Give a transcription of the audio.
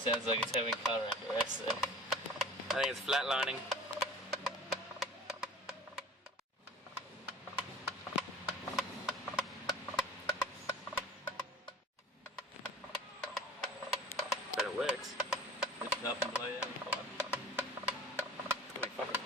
Sounds like it's having car arrest there. I think it's flatlining. But it works. Lift it up and blow down the pipe. It's gonna be fucking